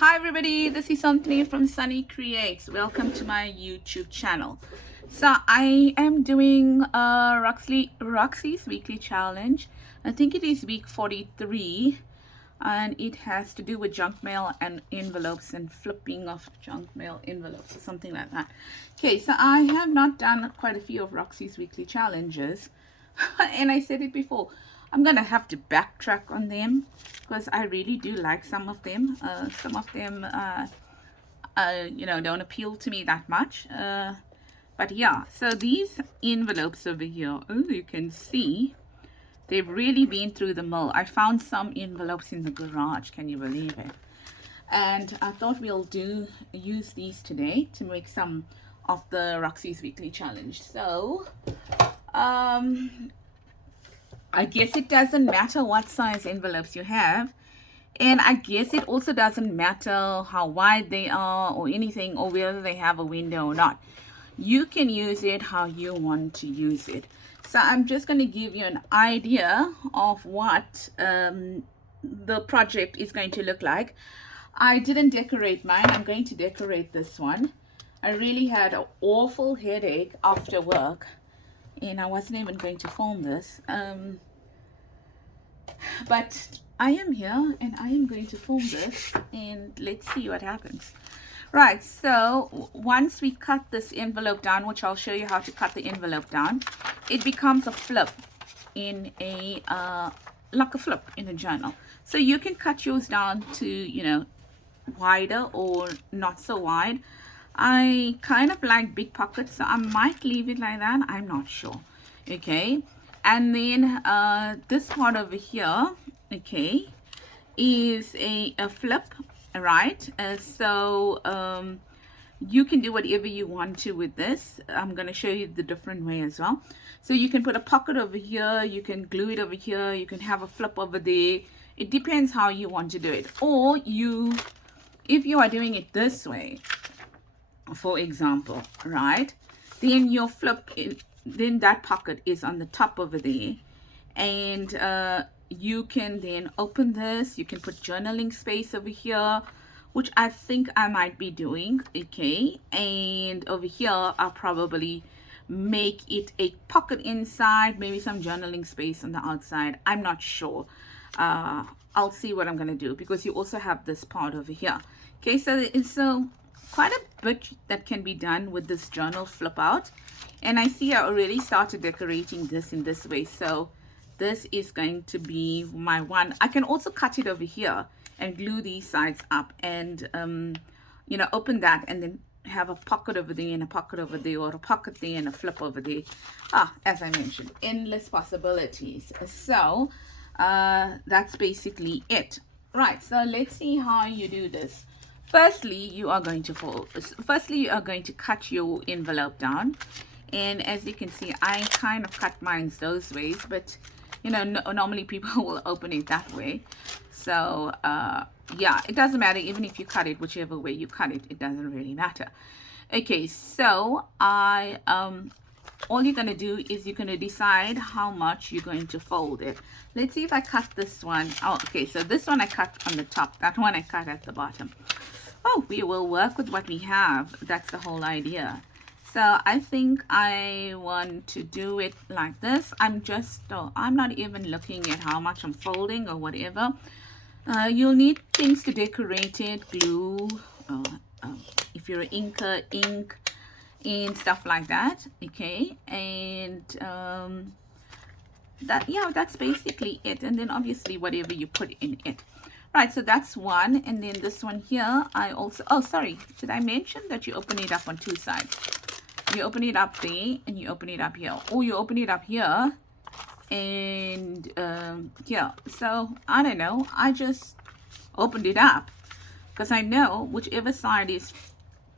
Hi everybody, this is Anthony from Sunny Creates. Welcome to my YouTube channel. So I am doing Roxy's weekly challenge. I think it is week 43 and it has to do with junk mail and envelopes and flipping of junk mail envelopes or something like that. Okay, so I have not done quite a few of Roxy's weekly challenges and I said it before, I'm gonna have to backtrack on them because I really do like some of them. Some of them don't appeal to me that much, but yeah. So these envelopes over here, as you can see, they've really been through the mill. I found some envelopes in the garage, can you believe it? And I thought we'll use these today to make some of the Roxy's weekly challenge. So I guess it doesn't matter what size envelopes you have, and I guess it also doesn't matter how wide they are or anything, or whether they have a window or not. You can use it how you want to use it. So I'm just going to give you an idea of what the project is going to look like. I didn't decorate mine. I'm going to decorate this one. I really had an awful headache after work and I wasn't even going to film this, but I am here and I am going to film this, and let's see what happens. Right, so once we cut this envelope down, which I'll show you how to cut the envelope down, it becomes a flip in a like a flip in a journal. So you can cut yours down to wider or not so wide. I kind of like big pockets, so I might leave it like that. I'm not sure. Okay, and then this part over here, okay, is a flip, right? You can do whatever you want to with this. I'm going to show you the different way as well. So you can put a pocket over here, you can glue it over here, you can have a flip over there. It depends how you want to do it. Or if you are doing it this way, for example, right, then your flip, then that pocket is on the top over there, and you can then open this. You can put journaling space over here, which I think I might be doing. Okay, and over here I'll probably make it a pocket inside, maybe some journaling space on the outside. I'm not sure. I'll see what I'm gonna do, because you also have this part over here. Okay, so it's quite a bit that can be done with this journal flip out, and I see I already started decorating this in this way. So this is going to be my one. I can also cut it over here and glue these sides up and open that and then have a pocket over there and a pocket over there, or a pocket there and a flip over there. As I mentioned, endless possibilities. So that's basically it. Right, so let's see how you do this. Firstly, you are going to cut your envelope down, and as you can see, I kind of cut mine those ways, but normally people will open it that way. So yeah, it doesn't matter. Even if you cut it whichever way you cut it, it doesn't really matter. Okay, so all you're going to do is you're going to decide how much you're going to fold it. Let's see if I cut this one. Okay, so this one I cut on the top, that one I cut at the bottom. We will work with what we have. That's the whole idea. So I think I want to do it like this. I'm not even looking at how much I'm folding or whatever. You'll need things to decorate it, glue, if you're an inker, ink, and stuff like that. Okay, and that's basically it. And then obviously whatever you put in it. Right, so that's one. And then this one here, I also, sorry, did I mention that you open it up on two sides? You open it up there and you open it up here, or you open it up here and yeah. So I don't know, I just opened it up because I know whichever side is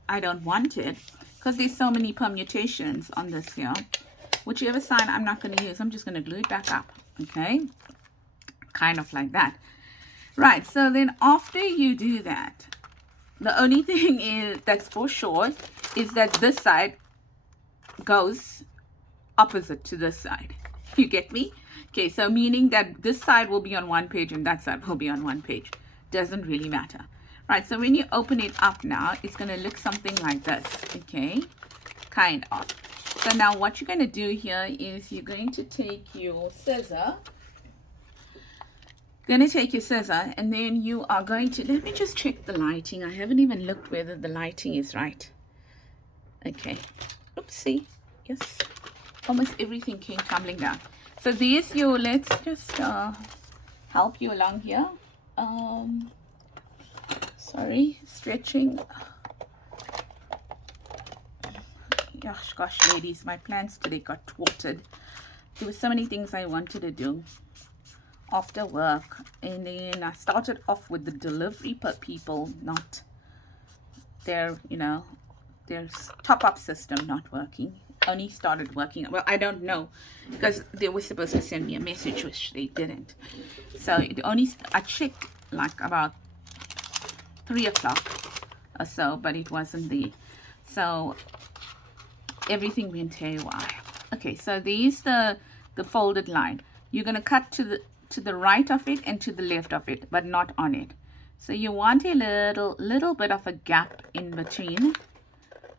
I don't want it, because there's so many permutations on this here. Whichever side I'm not going to use, I'm just going to glue it back up. Okay, kind of like that. Right, so then after you do that, the only thing is that's for sure is that this side goes opposite to this side. You get me? Okay, so meaning that this side will be on one page and that side will be on one page. Doesn't really matter. Right, so when you open it up now, it's going to look something like this, okay? Kind of. So now what you're going to do here is you're going to take your scissor. Going to take your scissor, and then you are going to, let me just check the lighting. I haven't even looked whether the lighting is right. Okay. Oopsie. Yes. Almost everything came tumbling down. So there's your, let's just help you along here. Sorry, stretching. Gosh, ladies, my plans today got thwarted. There were so many things I wanted to do after work, and then I started off with the delivery people, not their, you know, their top-up system not working. Only started working. Well, I don't know, because they were supposed to send me a message, which they didn't. So it only, I checked like about 3 o'clock or so, but it wasn't there. So everything went haywire. Okay, so these the folded line. You're going to cut to the right of it and to the left of it, but not on it. So you want a little bit of a gap in between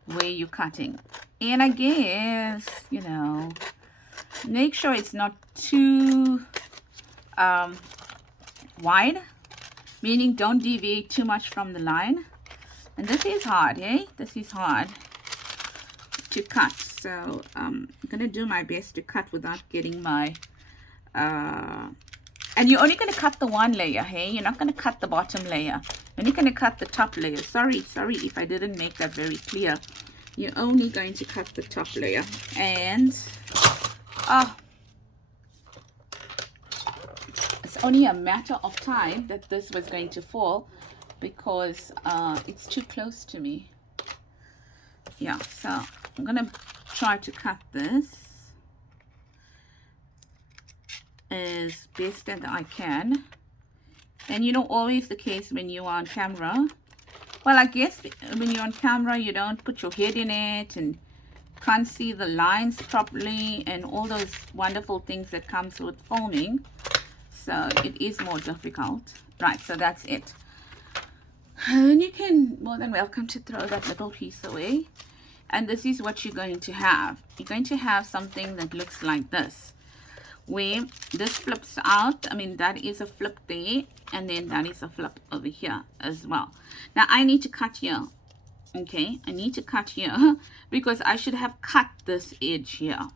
where you're cutting. And I guess, you know, make sure it's not too wide, meaning don't deviate too much from the line. And this is hard, eh? This is hard to cut. So I'm gonna do my best to cut without getting my and you're only going to cut the one layer, hey? You're not going to cut the bottom layer. You're only going to cut the top layer. Sorry if I didn't make that very clear. You're only going to cut the top layer. And it's only a matter of time that this was going to fall, because it's too close to me. Yeah, so I'm going to try to cut this as best as I can. And you know, always the case when you are on camera. Well, I guess when you're on camera, you don't put your head in it and can't see the lines properly and all those wonderful things that comes with filming. So it is more difficult. Right, so that's it. And you can more than welcome to throw that little piece away. And this is what you're going to have. You're going to have something that looks like this, where this flips out. I mean, that is a flip there, and then that is a flip over here as well. Now I need to cut here. Okay, I need to cut here because I should have cut this edge here,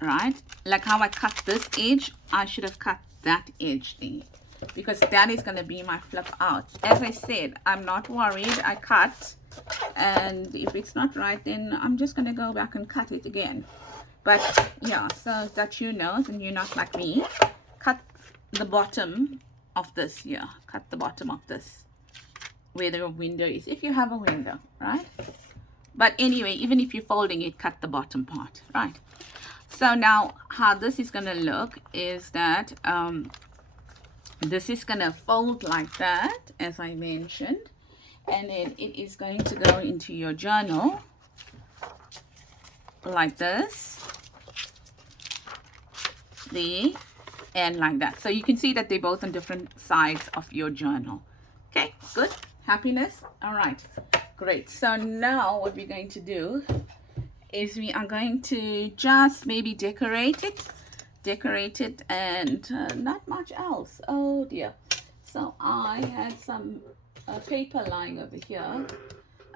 right? Like how I cut this edge, I should have cut that edge there, because that is going to be my flip out. As I said, I'm not worried. I cut, and if it's not right, then I'm just going to go back and cut it again. But yeah, so that you know, and you're not like me, cut the bottom of this here. Cut the bottom of this where the window is, if you have a window, right? But anyway, even if you're folding it, cut the bottom part, right? So now how this is going to look is that this is going to fold like that, as I mentioned, and then it is going to go into your journal like this, there, and like that. So you can see that they're both on different sides of your journal. Okay, good. Happiness. All right, great. So now what we're going to do is we are going to just maybe decorate it, and not much else. Oh dear. So I had some paper lying over here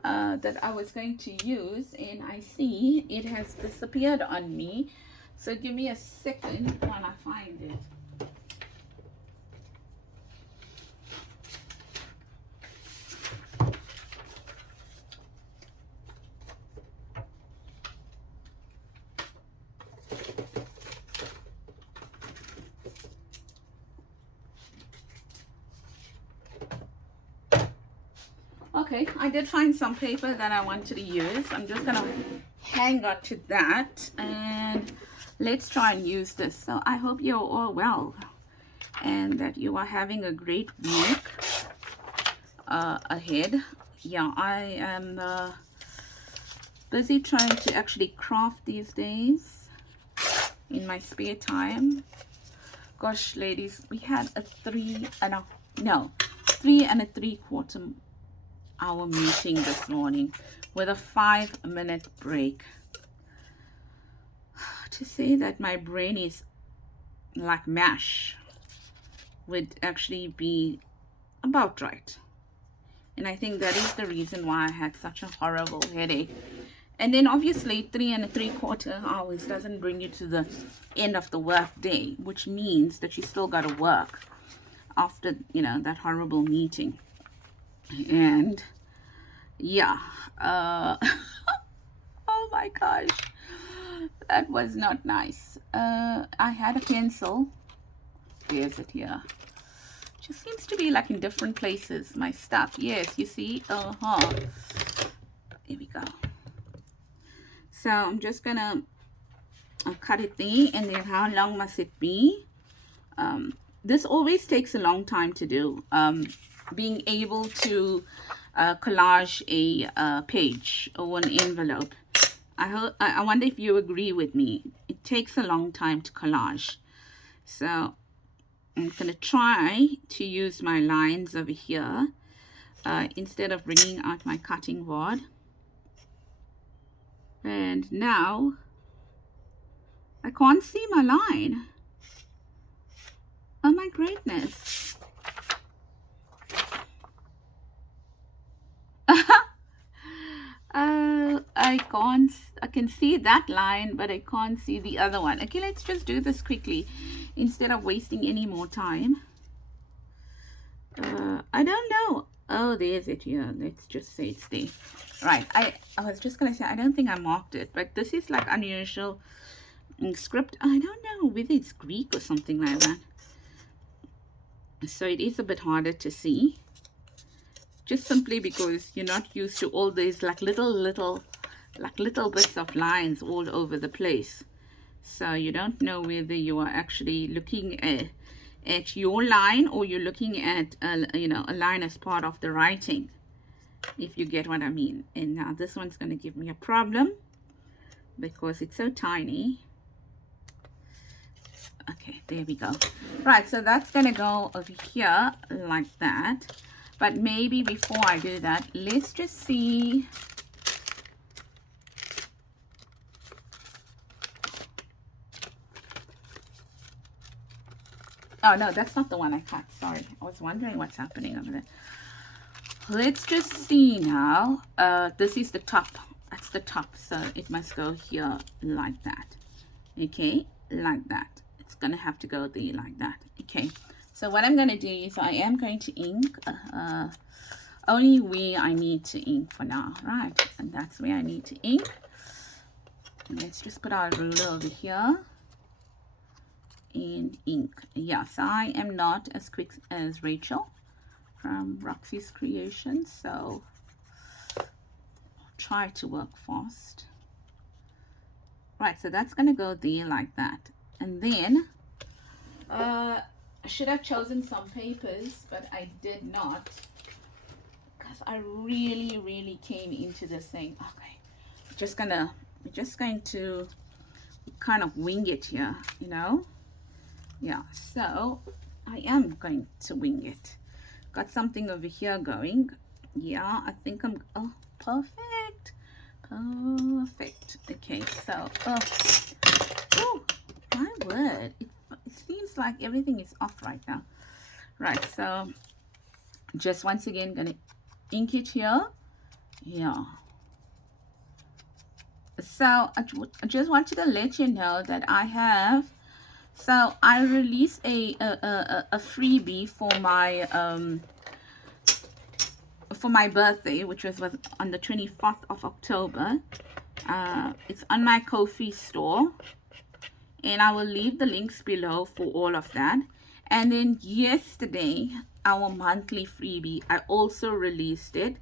that I was going to use, and I see it has disappeared on me. So give me a second while I find it. Okay, I did find some paper that I wanted to use. I'm just gonna hang on to that, and let's try and use this. So I hope you're all well and that you are having a great week ahead. Yeah, I am busy trying to actually craft these days in my spare time. Gosh, ladies, we had a 3 3 3/4 our meeting this morning with a 5-minute break. To say that my brain is like mash would actually be about right. And I think that is the reason why I had such a horrible headache. And then obviously 3 3/4 hours doesn't bring you to the end of the work day, which means that you still got to work after, you know, that horrible meeting. And yeah, oh my gosh, that was not nice. I had a pencil. There's it here. Just seems to be like in different places, my stuff. Yes, you see? Here we go. So I'm just gonna cut it there, and then how long must it be? This always takes a long time to do. Being able to collage a page or an envelope. I wonder if you agree with me. It takes a long time to collage. So I'm going to try to use my lines over here instead of bringing out my cutting board. And now I can't see my line. Oh my greatness. I can see that line, but I can't see the other one. Okay, let's just do this quickly instead of wasting any more time. I don't know. Oh, there's it here. Let's just say it's there. Right. I was just gonna say I don't think I marked it, but this is like unusual script. I don't know whether it's Greek or something like that. So it is a bit harder to see. Just simply because you're not used to all these like little bits of lines all over the place. So you don't know whether you are actually looking at your line or you're looking at you know, a line as part of the writing, if you get what I mean. And now this one's going to give me a problem because it's so tiny. Okay, there we go. Right, so that's going to go over here like that. But maybe before I do that, let's just see. Oh, no, that's not the one I cut. Sorry. I was wondering what's happening over there. Let's just see now. This is the top. That's the top. So it must go here like that. Okay, like that. It's going to have to go there like that. Okay. So what I'm going to do is I am going to ink only where I need to ink for now. Right. And that's where I need to ink. And let's just put our ruler over here. And ink. Yes, I am not as quick as Rachel from Roxy's Creations, so I'll try to work fast. Right, so that's going to go there like that. And then I should have chosen some papers, but I did not because I really came into this thing. Okay, we're just going to kind of wing it here, you know. Yeah, so I am going to wing it. Got something over here going. Yeah, I think I'm, oh, perfect. Okay, so, oh my word, it seems like everything is off right now. Right, so just once again gonna ink it here. Yeah. So I just wanted to let you know that I have. So I released a freebie for my birthday, which was on the 24th of October. It's on my Ko-fi store, and I will leave the links below for all of that. And then yesterday, our monthly freebie, I also released it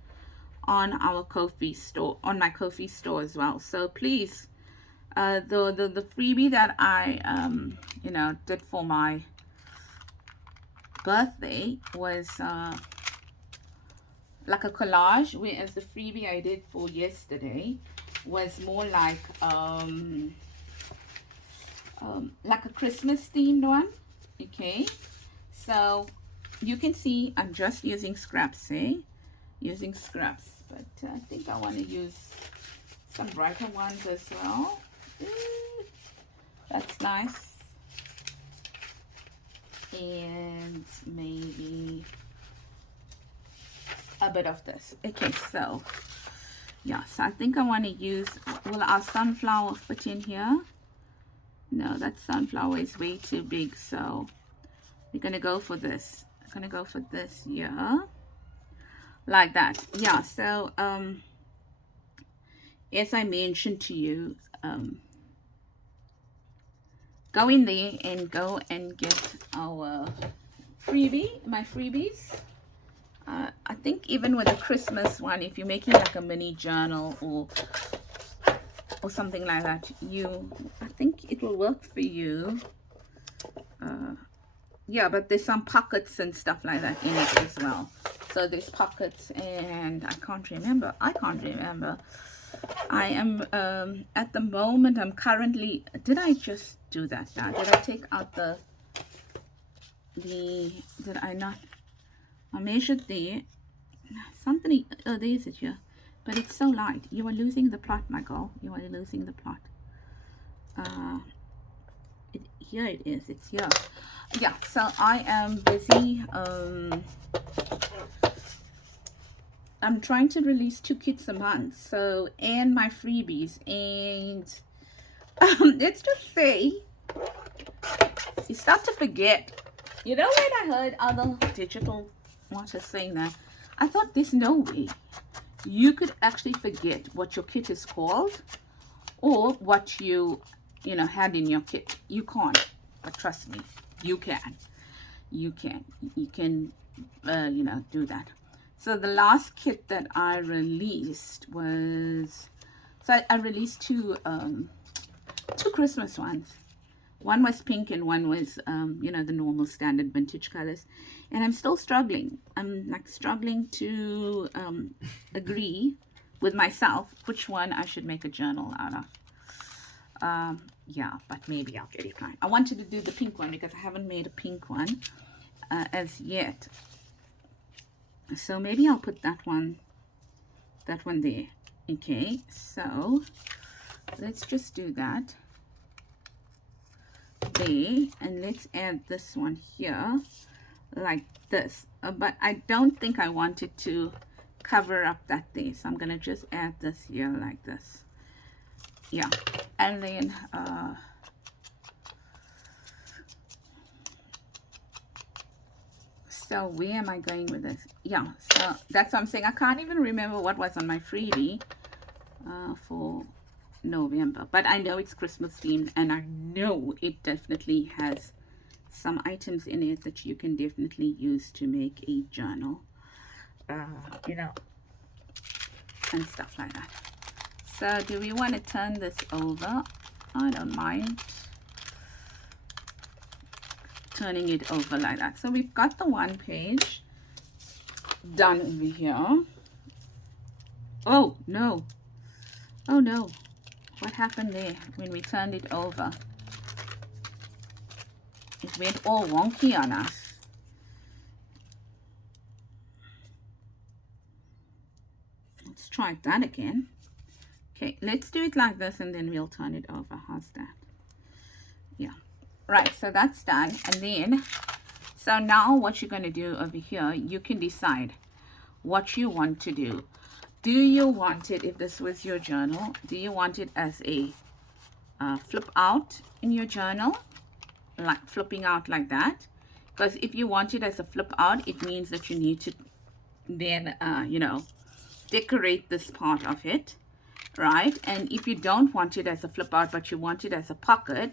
on our Ko-fi store, on my Ko-fi store as well. So please. The freebie that I you know, did for my birthday was like a collage, whereas the freebie I did for yesterday was more like a Christmas themed one. Okay, so you can see I'm just using scraps, eh? using scraps, but I think I want to use some brighter ones as well. That's nice. And maybe a bit of this. Okay, so yeah, so I think I want to use, will our sunflower fit in here? No, that sunflower is way too big, so we're going to go for this. I'm going to go for this here, like that. Yeah, so as I mentioned to you, go in there and go and get our my freebies. I think even with the Christmas one, if you're making like a mini journal or something like that, I think it will work for you. Yeah, but there's some pockets and stuff like that in it as well. So there's pockets, and I can't remember. I am at the moment, I'm currently, did I just do that now? Did I take out did I not? I measured there something. Oh, there is it here, but it's so light. You are losing the plot, my girl. You are losing the plot. Here it is. It's here. Yeah, so I am busy. I'm trying to release 2 kits a month, so, and my freebies, and let's just say you start to forget. You know, when I heard other digital artists saying that, I thought there's no way you could actually forget what your kit is called or what you had in your kit. You can't, but trust me, you can. You can do that. So the last kit that I released was, so I released two Christmas ones. One was pink and one was the normal standard vintage colors, and I'm still struggling. I'm like struggling to agree with myself which one I should make a journal out of. Yeah, but maybe I'll get it right. I wanted to do the pink one because I haven't made a pink one as yet. So maybe I'll put that one there. Okay, so let's just do that there, and let's add this one here like this. But I don't think I wanted to cover up that there, so I'm gonna just add this here like this. Yeah, and then so where am I going with this? Yeah, so that's what I'm saying. I can't even remember what was on my freebie for November, but I know it's Christmas themed, and I know it definitely has some items in it that you can definitely use to make a journal, and stuff like that. So do we want to turn this over? I don't mind turning it over like that. So we've got the one page done over here. Oh no, what happened there when we turned it over? It went all wonky on us. Let's try that again. Okay, let's do it like this, and then we'll turn it over. How's that? Yeah, right, so that's done. And then, so now what you're going to do over here, you can decide what you want to do. Do you want it, if this was your journal, do you want it as a flip out in your journal, like flipping out like that? Because if you want it as a flip out, it means that you need to then decorate this part of it, right? And if you don't want it as a flip out, but you want it as a pocket,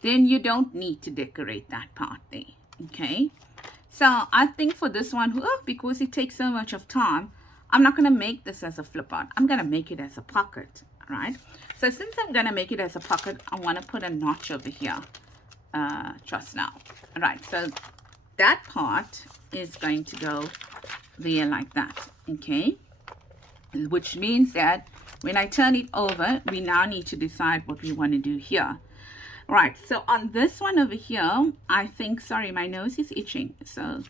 then you don't need to decorate that part there. Okay, so I think for this one, because it takes so much of time, I'm not going to make this as a flip out. I'm going to make it as a pocket, right? So since I'm going to make it as a pocket, I want to put a notch over here just now. All right, so that part is going to go there like that, okay? Which means that when I turn it over, we now need to decide what we want to do here. Right, so on this one over here, I think, sorry, my nose is itching. So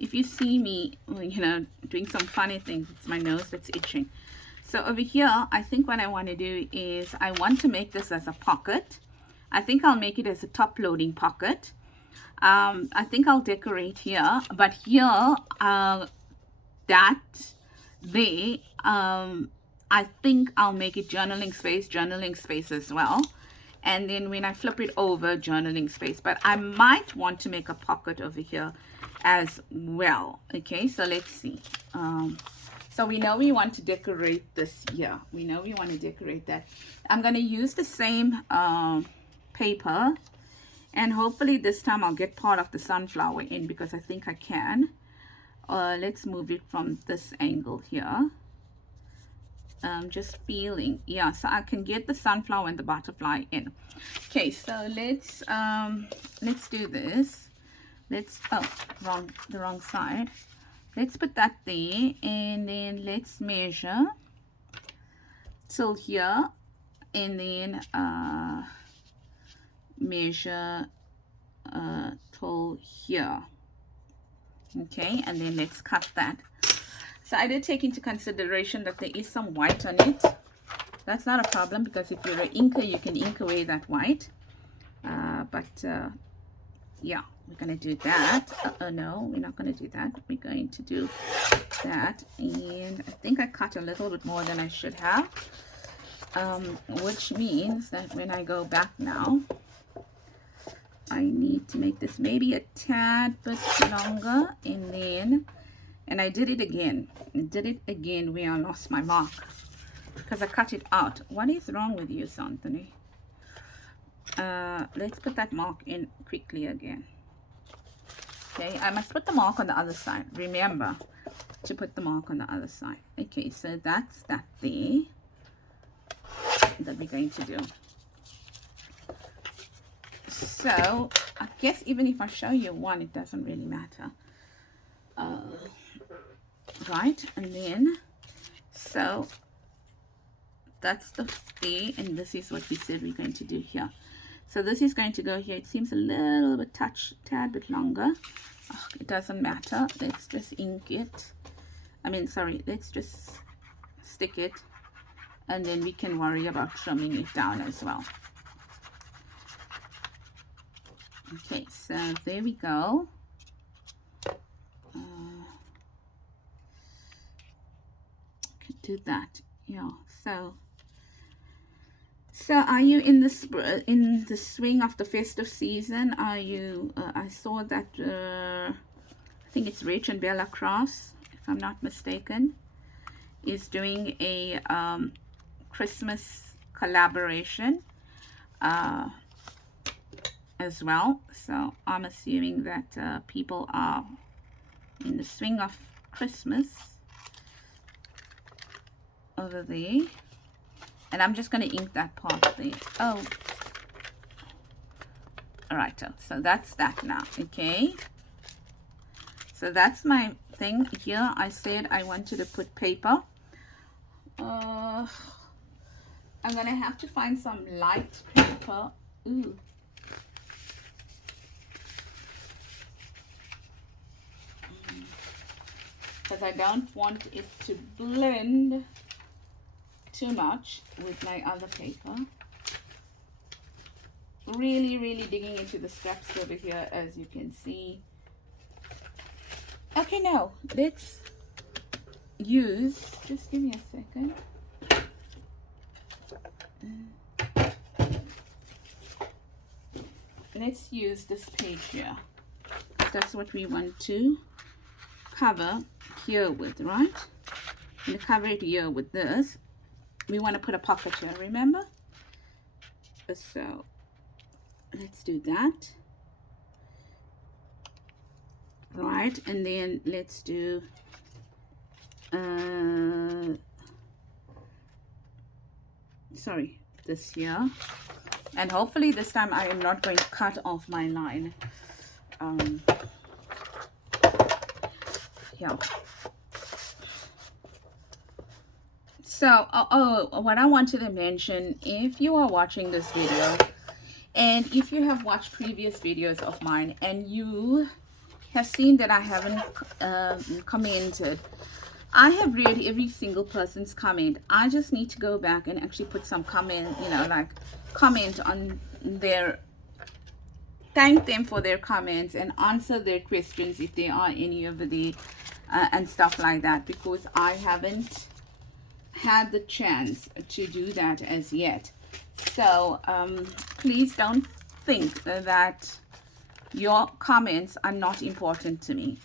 if you see me, you know, doing some funny things, it's my nose that's itching. So over here, I think what I want to do is I want to make this as a pocket. I think I'll make it as a top loading pocket. I think I'll decorate here, but here, I think I'll make it journaling space as well. And then when I flip it over, journaling space. But I might want to make a pocket over here as well. Okay, so let's see. So we know we want to decorate this here. We know we want to decorate that. I'm going to use the same paper. And hopefully this time I'll get part of the sunflower in, because I think I can. Let's move it from this angle here. Just feeling, yeah, so I can get the sunflower and the butterfly in. Okay, so let's do this. The wrong side. Let's put that there, and then let's measure till here, and then measure till here. Okay, and then let's cut that. So I did take into consideration that there is some white on it. That's not a problem, because if you're an inker, you can ink away that white. Yeah, we're going to do that. No, we're not going to do that. We're going to do that. And I think I cut a little bit more than I should have. Which means that when I go back now, I need to make this maybe a tad bit longer. And I did it again. Where I lost my mark, because I cut it out. What is wrong with you, Anthony? Let's put that mark in quickly again. Okay, I must put the mark on the other side. Remember to put the mark on the other side. Okay, so that's that there that we're going to do. So I guess even if I show you one, it doesn't really matter. Right, and then so that's the there, and this is what we said we're going to do here. So this is going to go here. It seems a little bit tad bit longer. Oh, it doesn't matter. Let's just ink it. Let's just stick it, and then we can worry about trimming it down as well. Okay, so there we go. Do that, yeah. So are you in the swing of the festive season? Are you I saw that I think it's Rich and Bella Cross, if I'm not mistaken, is doing a Christmas collaboration as well. So I'm assuming that people are in the swing of Christmas over there, and I'm just going to ink that part there. Oh, all right, so that's that now. Okay, so that's my thing here. I said I wanted to put paper. I'm gonna have to find some light paper. Ooh, because I don't want it to blend too much with my other paper. Really digging into the scraps over here, as you can see. Okay, now let's use, just give me a second. Let's use this page here. That's what we want to cover here with, right? And cover it here with this. We want to put a pocket here, remember? So let's do that. Right, and then let's do this here, and hopefully this time I am not going to cut off my line. Yeah. So what I wanted to mention, if you are watching this video, and if you have watched previous videos of mine, and you have seen that I haven't commented. I have read every single person's comment. I just need to go back and actually put some comment, you know, like comment on their, thank them for their comments and answer their questions if there are any over there and stuff like that, because I haven't had the chance to do that as yet. So please don't think that your comments are not important to me.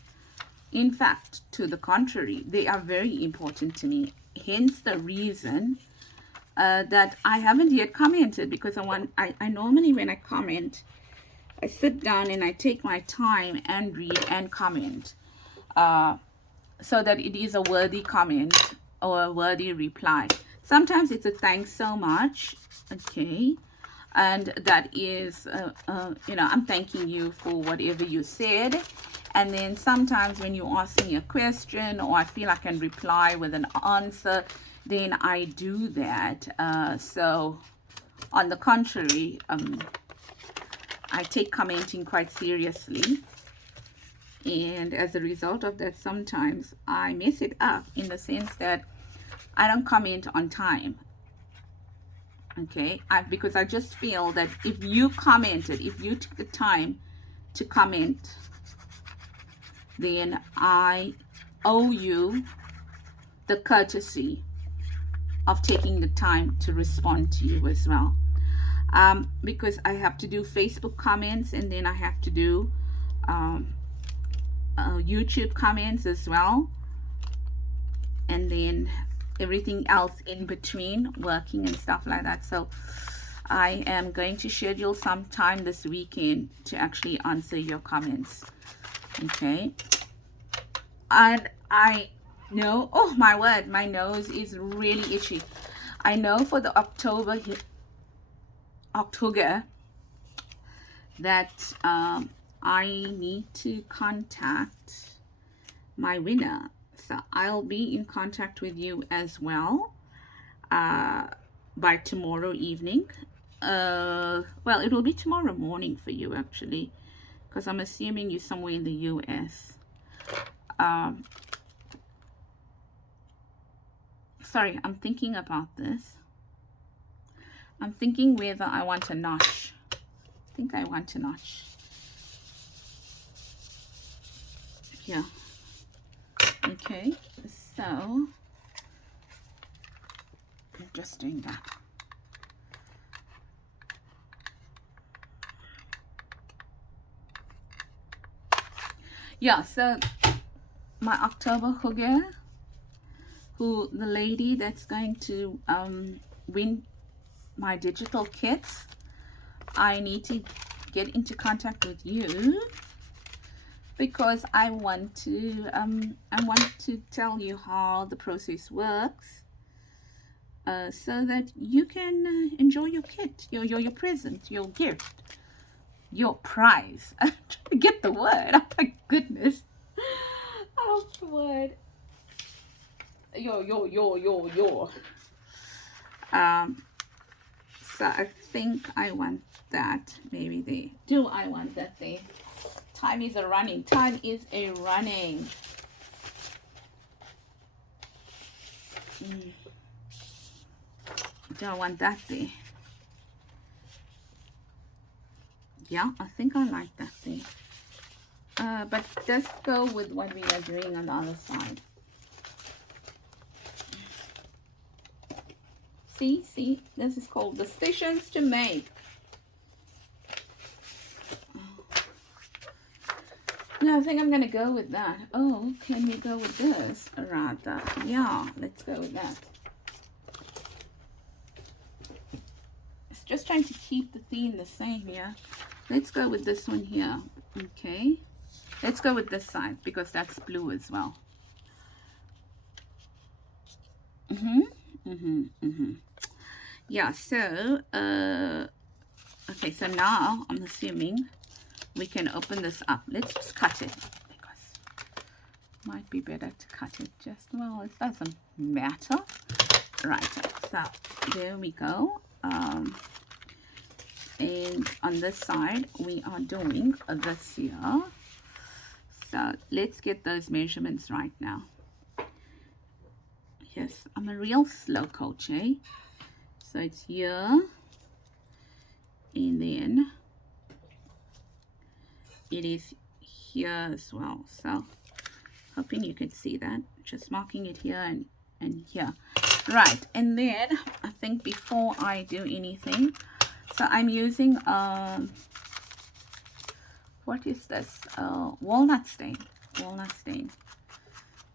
In fact, to the contrary, they are very important to me. Hence the reason that I haven't yet commented, because I normally, when I comment, I sit down and I take my time and read and comment so that it is a worthy comment or a worthy reply. Sometimes it's a thanks so much, okay, and that is you know, I'm thanking you for whatever you said. And then sometimes when you ask me a question or I feel I can reply with an answer, then I do that. So on the contrary, I take commenting quite seriously, and as a result of that, sometimes I mess it up in the sense that I don't comment on time. Okay, because I just feel that if you commented, if you took the time to comment, then I owe you the courtesy of taking the time to respond to you as well. Because I have to do Facebook comments, and then I have to do YouTube comments as well, and then everything else in between, working and stuff like that. So I am going to schedule some time this weekend to actually answer your comments. Okay, and I know, oh my word, my nose is really itchy. I know for the October that I need to contact my winner. So I'll be in contact with you as well by tomorrow evening. Well, it will be tomorrow morning for you actually, because I'm assuming you're somewhere in the US. Sorry, I'm thinking about this. I'm thinking whether I want a notch. I think I want a notch. Yeah. Okay, so I'm just doing that. Yeah, so my October hugger, who the lady that's going to win my digital kits, I need to get into contact with you because I want to tell you how the process works, so that you can enjoy your kit, your present, your gift, your prize. I'm trying to get the word. Oh my goodness. Oh the word. Your. So I think I want that maybe there. Do I want that there? Time is a running. Time is a running. Do I want that there? Yeah, I think I like that there. But let's go with what we are doing on the other side. See, this is called decisions to make. No, I think I'm gonna go with that. Oh, can we go with this rather? Yeah, let's go with that. It's just trying to keep the theme the same here. Let's go with this one here. Okay, let's go with this side because that's blue as well. Yeah, so okay, so now I'm assuming we can open this up. Let's just cut it because it might be better to cut it just, well, it doesn't matter. Right, so there we go. And on this side we are doing this here. So let's get those measurements right now. Yes, I'm a real slow coach, eh? So it's here, and then it is here as well. So hoping you can see that. Just marking it here and here. Right, and then I think before I do anything, so I'm using what is this? Walnut stain. Walnut stain.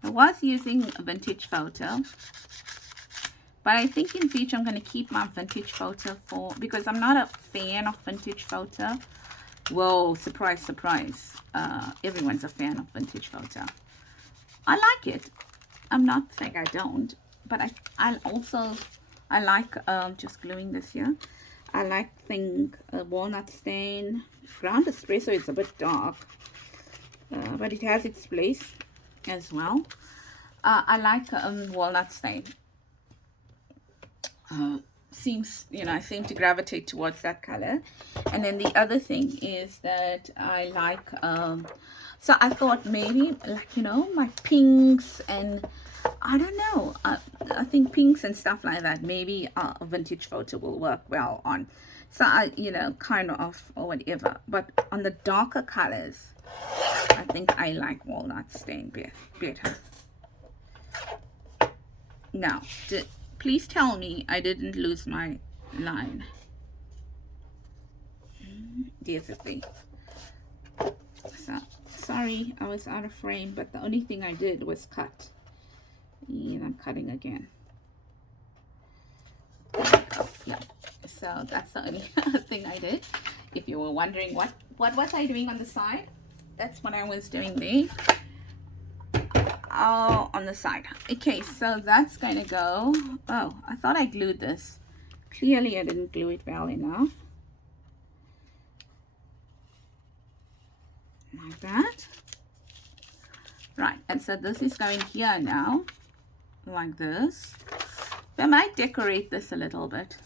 I was using a vintage photo, but I think in future I'm going to keep my vintage photo because I'm not a fan of vintage photo. Whoa, surprise, surprise. Everyone's a fan of vintage photo. I like it. I'm not saying I don't, but I like just gluing this here. I like walnut stain. Ground espresso is a bit dark, but it has its place as well. I like walnut stain. Seems, I seem to gravitate towards that color. And then the other thing is that I like so I thought maybe my pinks, and I don't know, I think pinks and stuff like that, maybe a vintage photo will work well on. So I kind of, or whatever, but on the darker colors I think I like walnut stain better. Now please tell me I didn't lose my line. There's a thing. So sorry, I was out of frame, but the only thing I did was cut. And I'm cutting again. There we go. Yeah. So that's the only thing I did. If you were wondering what was I doing on the side, that's what I was doing there. Oh, on the side. Okay, so that's going to go. Oh, I thought I glued this. Clearly I didn't glue it well enough. Like that. Right, and so this is going here now, like this. I might decorate this a little bit.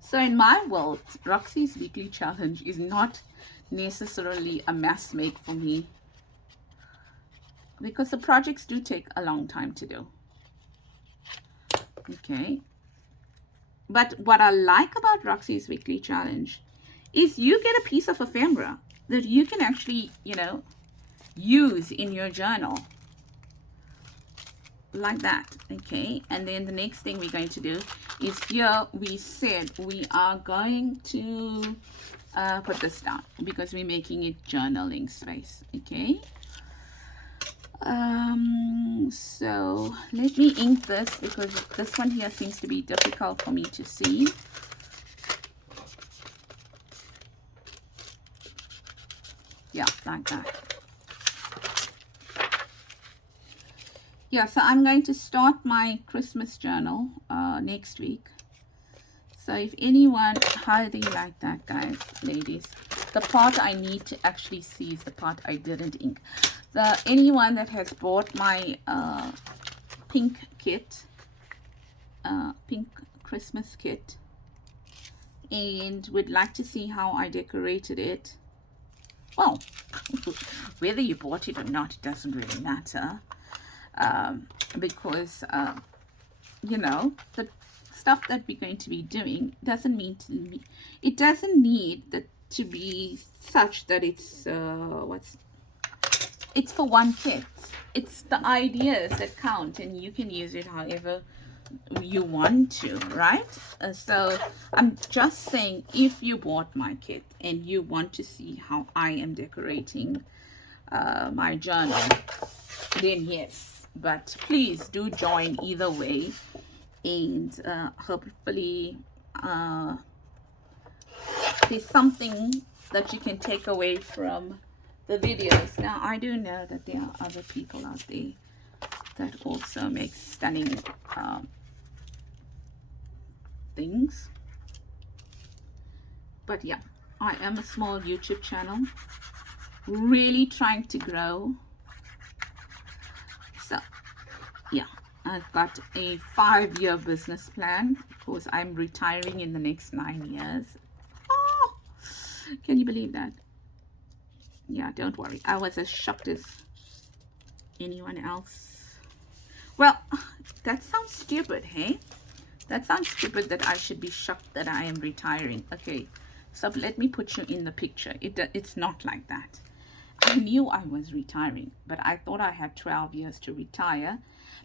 So in my world, Roxy's weekly challenge is not necessarily a mass make for me, because the projects do take a long time to do. Okay. But what I like about Roxy's weekly challenge is you get a piece of ephemera that you can actually, use in your journal. Like that. Okay, and then the next thing we're going to do is, here we said we are going to put this down because we're making it journaling space. Okay, so let me ink this because this one here seems to be difficult for me to see. Yeah, like that. Yeah, so I'm going to start my Christmas journal next week. So if anyone, how do you like that, guys, ladies? The part I need to actually see is the part I didn't ink. Anyone that has bought my pink kit, pink Christmas kit, and would like to see how I decorated it, well, whether you bought it or not, it doesn't really matter. Because the stuff that we're going to be doing doesn't need that to be such that it's it's for one kit. It's the ideas that count, and you can use it however you want to, right? So I'm just saying, if you bought my kit and you want to see how I am decorating my journal, then yes. But please do join either way, and hopefully there's something that you can take away from the videos. Now I do know that there are other people out there that also make stunning things, but yeah, I am a small YouTube channel, really trying to grow. So yeah, I've got a 5-year business plan because I'm retiring in the next 9 years. Oh, can you believe that? Yeah, don't worry. I was as shocked as anyone else. Well, that sounds stupid, hey? That sounds stupid that I should be shocked that I am retiring. Okay, so let me put you in the picture. It's not like that. I knew I was retiring, but I thought I had 12 years to retire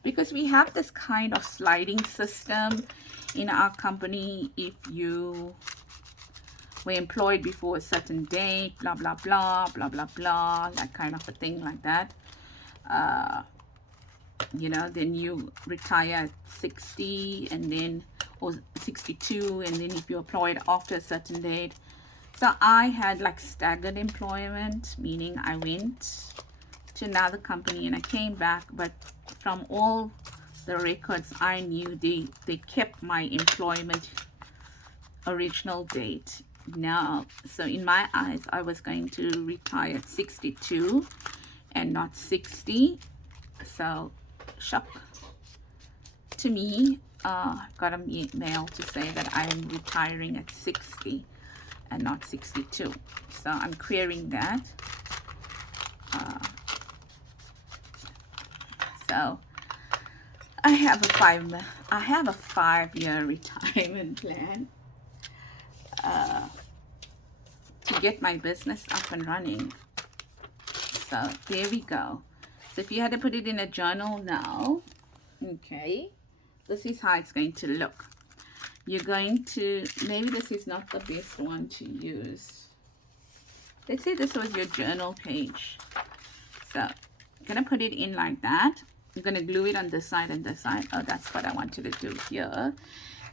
because we have this kind of sliding system in our company. If you were employed before a certain date, blah, blah, blah, blah, blah, blah, that kind of a thing like that. You know, then you retire at 60 and then, or 62, and then if you're employed after a certain date. So I had like staggered employment, meaning I went to another company and I came back, but from all the records I knew, they kept my employment original date. Now, so in my eyes, I was going to retire at 62 and not 60. So shock to me. Got a mail to say that I'm retiring at 60 and not 62. So I'm querying that. So I have a 5-year retirement plan to get my business up and running. So there we go. So if you had to put it in a journal now, okay, this is how it's going to look. You're going to, maybe this is not the best one to use. Let's say this was your journal page. So I'm going to put it in like that. I'm going to glue it on this side and this side. Oh, that's what I wanted to do here.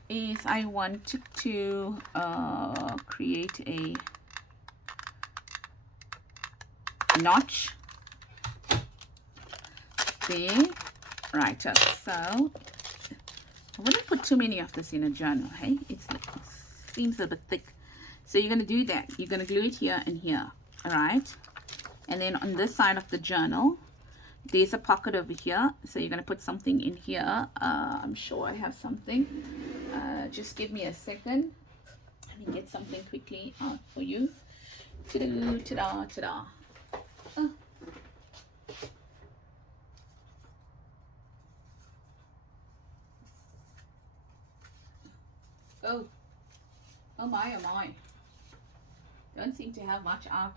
Is I wanted to create a notch there, right up. So I wouldn't put too many of this in a journal, hey? It seems a bit thick. So you're going to do that. You're going to glue it here and here, all right? And then on this side of the journal, there's a pocket over here. So you're going to put something in here. I'm sure I have something. Just give me a second. Let me get something quickly out for you. Ta-da, ta-da, ta-da. Oh my, oh my. Don't seem to have much out.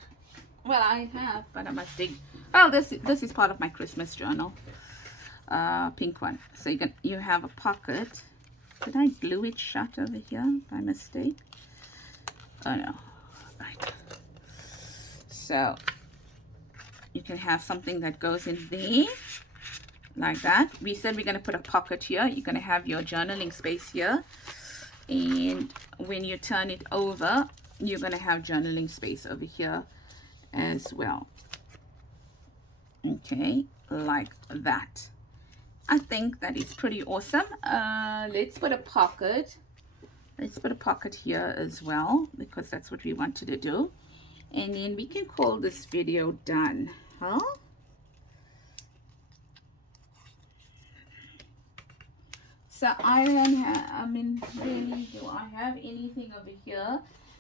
Well, I have, but I must dig. Oh, this is part of my Christmas journal. Pink one. So you have a pocket. Did I glue it shut over here by mistake? Oh no. Right. So you can have something that goes in there like that. We said we're going to put a pocket here. You're going to have your journaling space here. And when you turn it over, you're going to have journaling space over here as well. Okay, like that. I think that is pretty awesome. Let's put a pocket. Let's put a pocket here as well, because that's what we wanted to do. And then we can call this video done, huh? So I don't have, I mean, really, do I have anything over here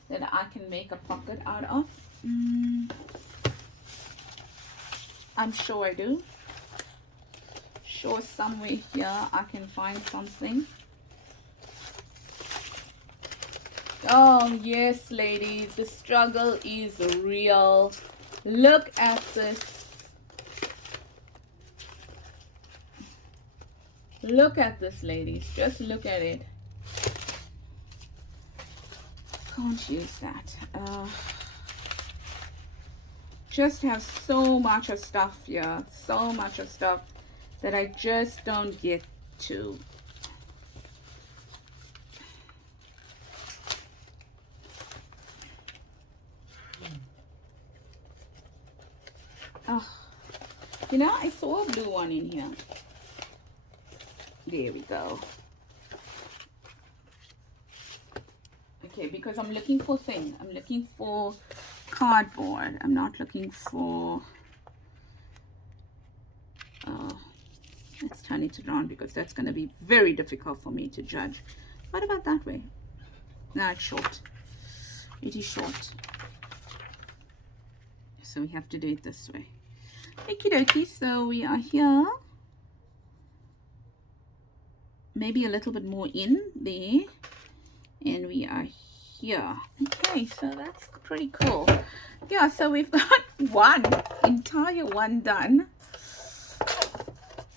that I can make a pocket out of? I'm sure I do. Sure, somewhere here I can find something. Oh, yes, ladies, the struggle is real. Look at this. Look at this, ladies. Just look at it. Can't use that. Just have so much of stuff here. So much of stuff that I just don't get to. Oh, you know, I saw a blue one in here. There we go. Okay, because I'm looking for things. I'm looking for cardboard. I'm not looking for Let's turn it around because that's going to be very difficult for me to judge. What about that way? No, it's short. It is short. So we have to do it this way. Okie dokie, so we are here. Maybe a little bit more in there. And we are here. Okay, so that's pretty cool. Yeah, so we've got one entire one done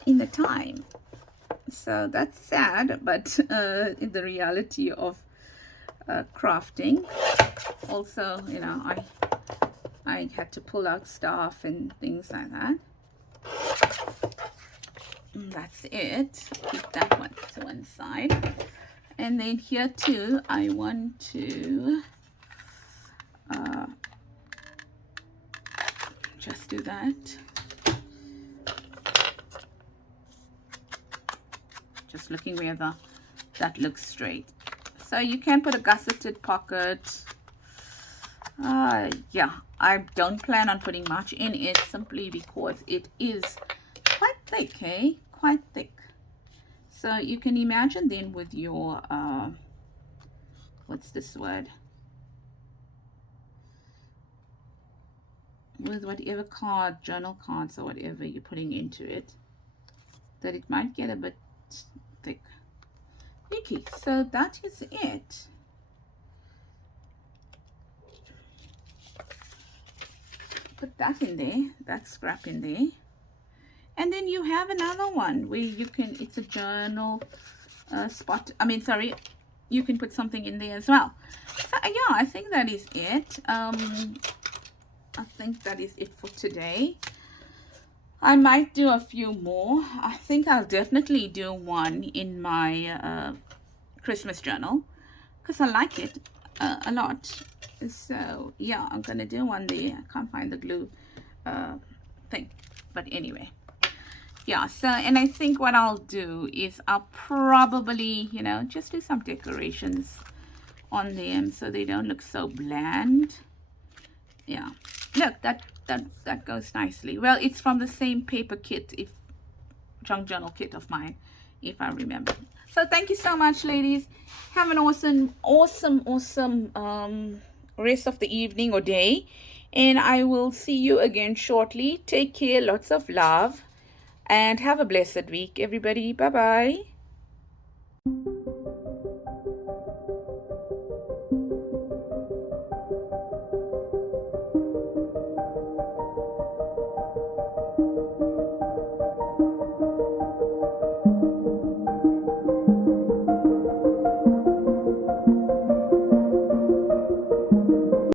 in the time. So that's sad, but in the reality of crafting. Also, you know, I had to pull out stuff and things like that. And that's it. Keep that one to one side. And then here too, I want to just do that. Just looking whether that looks straight. So you can put a gusseted pocket. Yeah, I don't plan on putting much in it simply because it is quite thick, eh? Quite thick. So you can imagine then with your, what's this word? With whatever card, journal cards or whatever you're putting into it, that it might get a bit thick. Okay, so that is it. Put that in there, that scrap in there. And then you have another one where you can, it's a journal spot. I mean, sorry, you can put something in there as well. So yeah, I think that is it. I think that is it for today. I might do a few more. I think I'll definitely do one in my Christmas journal because I like it a lot. So yeah, I'm gonna do one there. I can't find the glue thing, but anyway, yeah. So, and I think what I'll do is I'll probably, you know, just do some decorations on them so they don't look so bland. Yeah, look, that goes nicely. Well, it's from the same paper kit, if junk journal kit of mine, if I remember. So thank you so much, ladies. Have an awesome rest of the evening or day, and I will see you again shortly. Take care, lots of love, and have a blessed week, everybody. Bye bye.